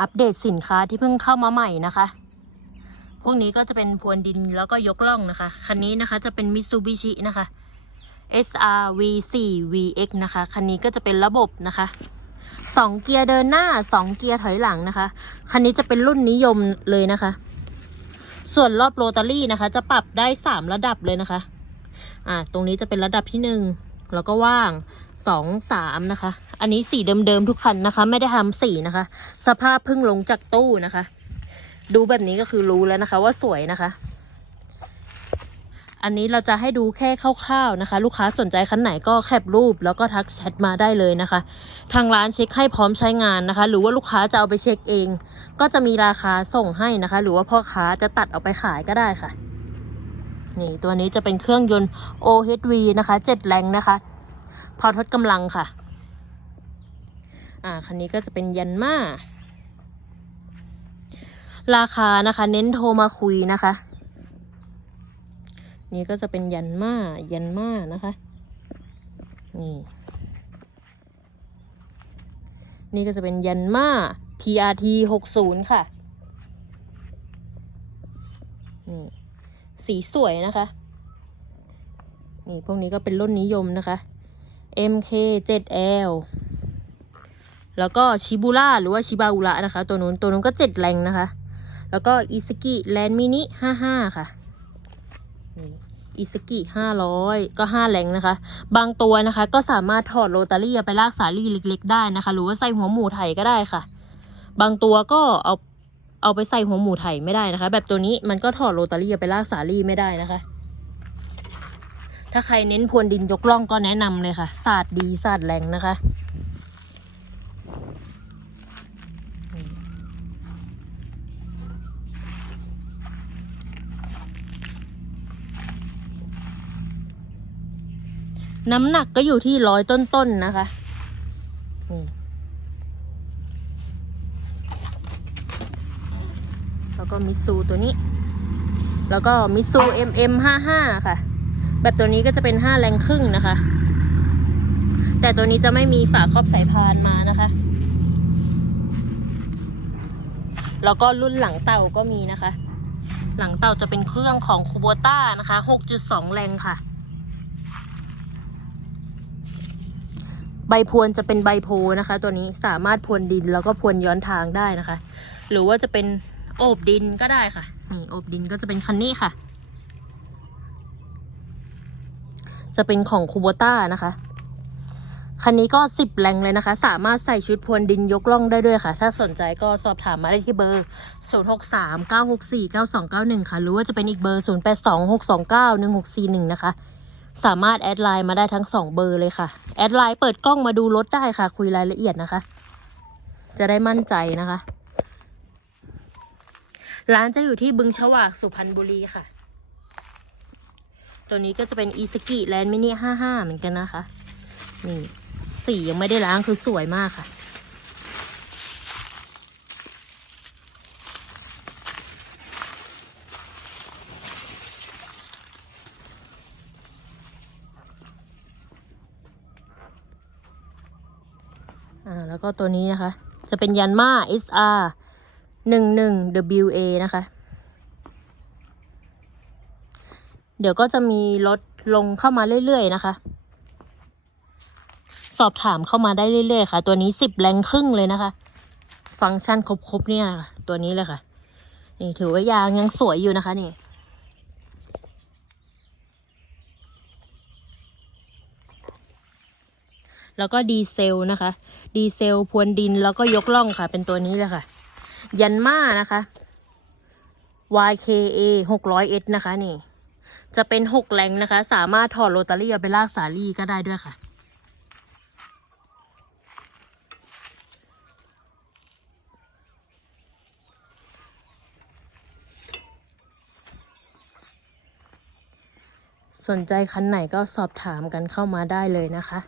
อัปเดตสินค้าที่เพิ่งเข้ามาใหม่นะคะ พวกนี้ก็จะเป็นพรวนดินแล้วก็ยกล่องนะคะ คันนี้นะคะจะเป็น Mitsubishi นะคะ SRV 4 VX นะคะ คันนี้ก็จะเป็นระบบนะคะสองเกียร์เดินหน้าสองเกียร์ถอยหลังนะคะ คันนี้จะเป็นรุ่นนิยมเลยนะคะ ส่วนรอบโรตารี่นะคะ จะปรับได้สามระดับเลยนะคะ อ่า ตรงนี้จะเป็นระดับที่หนึ่งแล้วก็ว่าง สองสามนะคะ อันนี้สีเดิมๆทุกคันนะคะ ไม่ได้ทำสีนะคะ สภาพเพิ่งลงจากตู้นะคะ ดูแบบนี้ก็คือรู้แล้วนะคะ ว่าสวยนะคะ อันนี้เราจะให้ดูแค่คร่าวๆนะคะ ลูกค้าสนใจคันไหนก็แคปรูป แล้วก็ทักแชทมาได้เลยนะคะ ทางร้านเช็คให้พร้อมใช้งานนะคะ หรือว่าลูกค้าจะเอาไปเช็คเอง ก็จะมีราคาส่งให้นะคะ หรือว่าพ่อค้าจะตัดเอาไปขายก็ได้ค่ะนี่ตัวนี้จะเป็นเครื่องยนต์ OHV นะคะ 7 แรงนะคะ พอทดกำลังค่ะ อ่า คันนี้ก็จะเป็นยันมาราคานะคะ เน้นโทรมาคุยนะคะ นี่ก็จะเป็นยันมายันมานะคะ นี่ นี่ก็จะเป็นยันมา PRT 60ค่ะ นี่ สีสวยนะคะ นี่พวกนี้ก็เป็นรุ่นนิยมนะคะ MK 7L แล้วก็ชิบูล่าหรือว่าชิบาอุระนะคะ ตัวนู้นตัวนู้นก็เจ็ดแรงนะคะ แล้วก็อิสกิแลนมินิห้าห้าค่ะอิสกิห้าร้อยก็ห้าแรงนะคะ บางตัวนะคะก็สามารถถอดโรตารี่ไปลากสาลี่เล็ก ๆ ได้นะคะ หรือว่าใส่หัวหมูไถก็ได้ค่ะ บางตัวก็เอาเอาไปใส่หัวหมูไถไม่ได้นะคะ แบบตัวนี้มันก็ถอดโรตารี่ไปลากสาลี่ไม่ได้นะคะ ถ้าใครเน้นพรวนดินยกล่องก็แนะนำเลยค่ะ ศาสตร์ดีศาสตร์แรงนะคะ น้ำหนักก็อยู่ที่ร้อยต้นๆนนะคะนี่แล้วก็มิซูตัวนี้ แล้วก็มิซู MM ห้าห้าค่ะ แบบตัวนี้ก็จะเป็นห้าแรงครึ่งนะคะ แต่ตัวนี้จะไม่มีฝาครอบสายพานมานะคะ แล้วก็รุ่นหลังเต่าก็มีนะคะ หลังเต่าจะเป็นเครื่องของคูโบต้านะคะ6.2แรงค่ะ ใบพวนจะเป็นใบโพนะคะ ตัวนี้สามารถพวนดินแล้วก็พวนย้อนทางได้นะคะ หรือว่าจะเป็นโอบดินก็ได้ค่ะ นี่โอบดินก็จะเป็นคันนี้ค่ะ จะเป็นของคูโบต้านะคะ คันนี้ก็สิบแรงเลยนะคะ สามารถใส่ชุดพรวนดินยกล่องได้ด้วยค่ะ ถ้าสนใจก็สอบถามมาได้ที่เบอร์ 0 6 3 9 6 4 9 2 9 1 ค่ะ หรือว่าจะเป็นอีกเบอร์ 0 8 2 6 2 9 1 6 4 1 นะคะ สามารถแอดไลน์มาได้ทั้งสองเบอร์เลยค่ะ แอดไลน์เปิดกล้องมาดูรถได้ค่ะ คุยรายละเอียดนะคะ จะได้มั่นใจนะคะ ร้านจะอยู่ที่บึงฉวากสุพรรณบุรีค่ะ ตัวนี้ก็จะเป็นอีสกิแลนด์มินิห้าห้าเหมือนกันนะคะ นี่ สียังไม่ได้ล้างคือสวยมากค่ะ อ่า แล้วก็ตัวนี้นะคะ จะเป็นยันมา SR หนึ่งหนึ่ง WA นะคะ เดี๋ยวก็จะมีรถลงเข้ามาเรื่อยๆนะคะ สอบถามเข้ามาได้เรื่อยๆค่ะ ตัวนี้สิบแรงครึ่งเลยนะคะ ฟังก์ชันครบๆเนี่ยค่ะ ตัวนี้เลยค่ะ นี่ถือว่ายางยังสวยอยู่นะคะนี่แล้วก็ดีเซลนะคะ ดีเซลพรวนดินแล้วก็ยกล่องค่ะ เป็นตัวนี้เลยค่ะ ยันมานะคะ YKA 600S นะคะนี่ จะเป็นหกแหลงนะคะ สามารถถอดโรตารี่เอาไปลากสาลี่ก็ได้ด้วยค่ะ สนใจคันไหนก็สอบถามกันเข้ามาได้เลยนะคะ